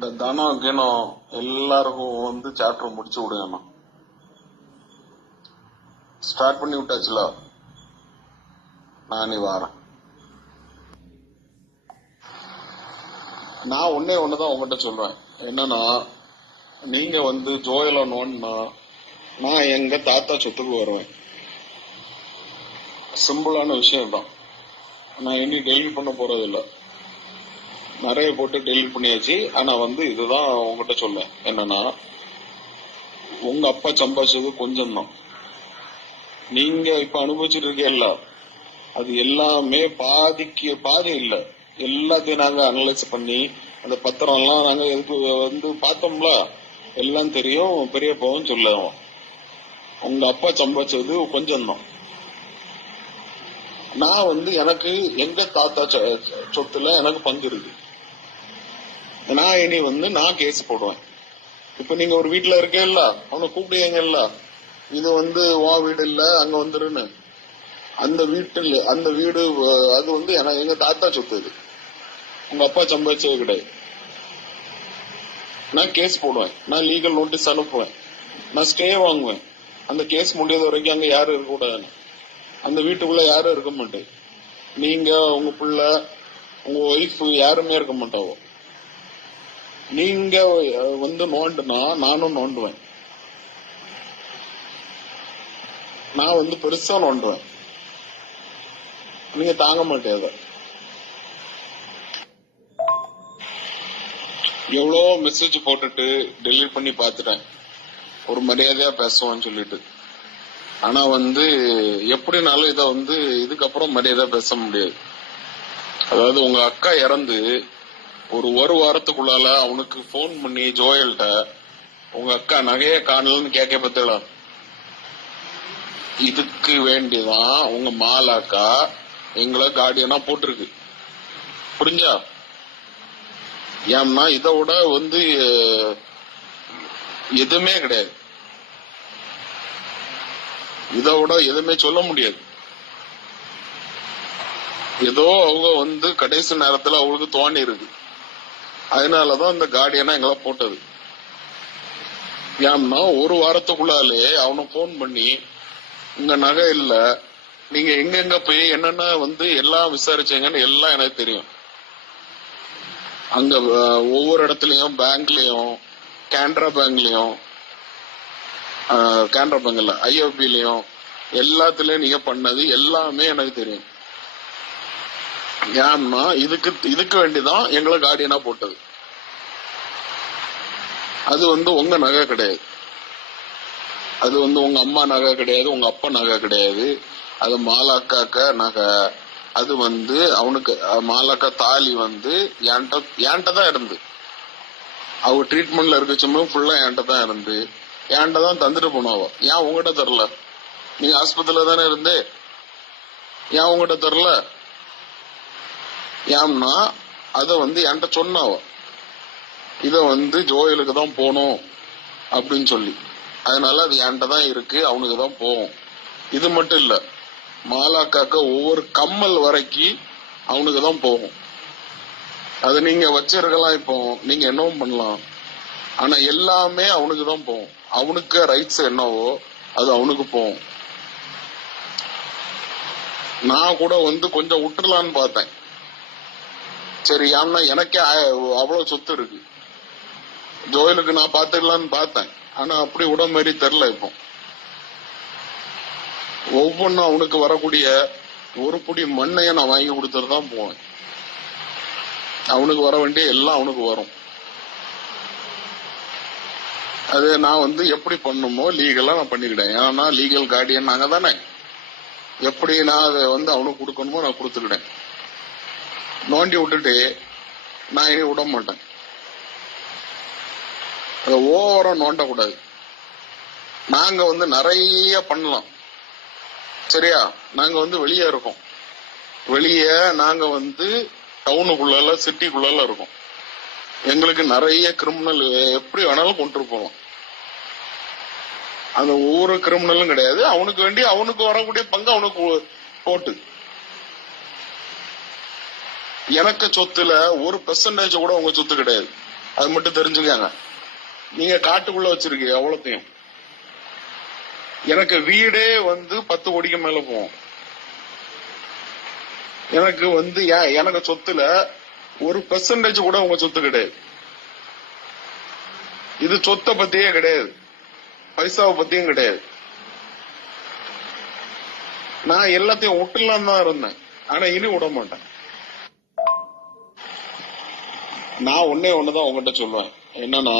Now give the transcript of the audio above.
இந்த தனம் கிணம் எல்லாருக்கும் சாப்டர் முடிச்சு விடுங்க. ஸ்டார்ட் பண்ணி விட்டாச்சுல, நான் வாரேன். நான் ஒண்ணுதான் உங்ககிட்ட சொல்றேன். என்னன்னா, நீங்க ஜோயல நோன்னா நான் எங்க தாத்தா சொத்துக்கு வருவேன். சிம்பிளான விஷயம் தான். நான் இனி டெலிட் பண்ண போறது இல்ல. நிறைய போட்டு டெலிட் பண்ணியாச்சு. ஆனா இதுதான் உங்ககிட்ட சொல்ல. என்னன்னா, உங்க அப்பா சம்பாதிச்சது கொஞ்சம் தான். நீங்க இப்ப அனுபவிச்சுட்டு இருக்கீல்ல, அது எல்லாமே பாதி இல்ல. எல்லாத்தையும் நாங்க அனலைஸ் பண்ணி அந்த பத்திரம் எல்லாம் நாங்க பார்த்தோம்ல, எல்லாம் தெரியும். பெரியப்பாவும் சொல்லுவோம், உங்க அப்பா சம்பாதிச்சது கொஞ்சம் தான். நான் எனக்கு எங்க தாத்தா சொத்துல எனக்கு பங்கு இருக்கு. நான் இனி நான் கேஸ் போடுவேன். இப்ப நீங்க ஒரு வீட்டுல இருக்கேல்ல, அவனை கூப்பிடுவீங்கல்ல, இது உன் வீடு இல்ல அங்க வந்துருன்னு. அந்த வீடு அது எங்க தாத்தா சொத்து. இது உங்க அப்பா சம்பாதிச்சது கிடையாது. நான் கேஸ் போடுவேன். நான் லீகல் நோட்டீஸ் அனுப்புவேன். நான் ஸ்டே வாங்குவேன். அந்த கேஸ் முடியாத வரைக்கும் அங்க யாரும் இருக்க கூடாது. அந்த வீட்டுக்குள்ள யாரும் இருக்க மாட்டேன். நீங்க, உங்க பிள்ளை, உங்க ஒய்ஃப் யாருமே இருக்க மாட்டாவோ. நீங்க நோண்டுனா நானும் நோண்டுவேன். நான் பெருசா நோண்டுவேன். நீங்க தாங்க மாட்டேன். எவ்வளோ மெசேஜ் போட்டுட்டு டெலிட் பண்ணி பாத்துட்டேன், ஒரு மரியாதையா பேசுவான்னு சொல்லிட்டு. ஆனா எப்படினாலும் இத இதுக்கப்புறம் மரியாதையா பேச முடியாது. அதாவது உங்க அக்கா இறந்து ஒரு வாரத்துக்குள்ளால அவனுக்கு போன் பண்ணி ஜோயல்கிட்ட உங்க அக்கா நகைய காணலன்னு கேட்க பத்தல. இதுக்கு வேண்டிதான் உங்க மாலாக்கா எங்களை கார்டியனா போட்டிருக்கு. புரிஞ்சா? ஏன்னா இதோட எதுவுமே கிடையாது. இதோட எதுவுமே சொல்ல முடியாது. ஏதோ அவங்க கடைசி நேரத்துல அவங்களுக்கு தோணி இருக்கு. அதனாலதான் இந்த கார்டியனா எங்களை போட்டது. ஏன்னா ஒரு வாரத்துக்குள்ளாலே அவனை போன் பண்ணி உங்க நகை இல்ல, நீங்க எங்க போய் என்னென்ன எல்லாம் விசாரிச்சீங்கன்னு எல்லாம் எனக்கு தெரியும். அங்க ஒவ்வொரு இடத்துலயும், பேங்க்லயும், கேனரா பேங்க்லயும், கேனரா பேங்க்ல, ஐஎஃபிலயும், எல்லாத்துலயும் நீங்க பண்ணது எல்லாமே எனக்கு தெரியும். ஏன்னா இதுக்கு வேண்டிதான் எங்களை கார்டியனா போட்டது. அது உங்க நகை கிடையாது. அது உங்க அம்மா நகை கிடையாது, உங்க அப்பா நகை கிடையாது. அது மாலாக்காக்க நகை. அது அவனுக்கு மாலாக்கா தாலி என்கிட்ட தான் இருந்து. அவ ட்ரீட்மெண்ட்ல இருக்கச்சுமே ஃபுல்லா என்கிட்ட தான் இருந்து, என்கிட்ட தான் தந்துட்டு போனாவோ. ஏன் உங்ககிட்ட தரல? நீங்க ஆஸ்பத்திரியில தானே இருந்தே, ஏன் உங்ககிட்ட தரல? ஏன்னா அத என்கிட்ட சொன்னாவோ, இத ஜோயலுக்கு தான் போகணும் அப்படின்னு சொல்லி. அதனால அது என்கிட்ட தான் இருக்கு, அவனுக்கு தான் போகும். இது மட்டும் இல்ல, மாலாக்காக்க ஒவ்வொரு கம்மல் வரைக்கும் அவனுக்கு தான் போகும். அது நீங்க வச்சிருக்கலாம், இப்போ நீங்க என்னவும் பண்ணலாம். ஆனா எல்லாமே அவனுக்கு தான் போகும். அவனுக்கு ரைட்ஸ் என்னவோ அது அவனுக்கு போகும். நான் கூட கொஞ்சம் விட்டுறலான்னு பார்த்தேன். சரி, ஏன்னா எனக்கே அவ்வளவு சொத்து இருக்கு, ஜோயலுக்கு நான் பாத்துக்கலான்னு பார்த்தேன். ஆனா அப்படி விட மாதிரி தெரியல. இப்போ ஒவ்வொன்னும் அவனுக்கு வரக்கூடிய ஒரு புடி மண்ணைய நான் வாங்கி கொடுத்துட்டு தான் போவேன். அவனுக்கு வர வேண்டிய எல்லாம் அவனுக்கு வரும். அது நான் எப்படி பண்ணுமோ லீகலா நான் பண்ணிக்கிட்டேன். ஏன்னா லீகல் கார்டியன் நாங்க தானே. எப்படி நான் அதை அவனுக்கு கொடுக்கணுமோ நான் கொடுத்துக்கிட்டேன். நோண்டி விட்டுட்டு நான் இனி விட மாட்டேன். அதை ஓவரா நோண்ட கூடாது. நாங்க நிறைய பண்ணலாம், சரியா? நாங்க வெளியே இருக்கோம். வெளியே நாங்க டவுனுக்குள்ள, சிட்டிக்குள்ள இருக்கோம். எங்களுக்கு நிறைய கிரிமினல் எப்படி வேணாலும் கொண்டு போகலாம். அந்த ஒவ்வொரு கிரிமினலும் கிடையாது. அவனுக்கு வேண்டி அவனுக்கு வரக்கூடிய பங்கு அவனுக்கு போட்டு. எனக்கு சொத்துல 1% கூட உங்க சொத்து கிடையாது. அது மட்டும் தெரிஞ்சுக்கங்க. நீங்க காட்டுக்குள்ள வச்சிருக்கீங்க அவ்வளோத்தையும். எனக்கு வீடே 10 கோடிக்கு மேல போகும். எனக்கு எனக்கு சொத்துல 1% கூட உங்க சொத்து கிடையாது. இது சொத்தை பத்தியே கிடையாது, பைசாவை பத்தியும் கிடையாது. நான் எல்லாத்தையும் விட்டுலாம் தான் இருந்தேன், ஆனா இனி விட மாட்டேன். நான் ஒன்னே ஒண்ணுதான் உங்ககிட்ட சொல்லுவேன், என்னன்னா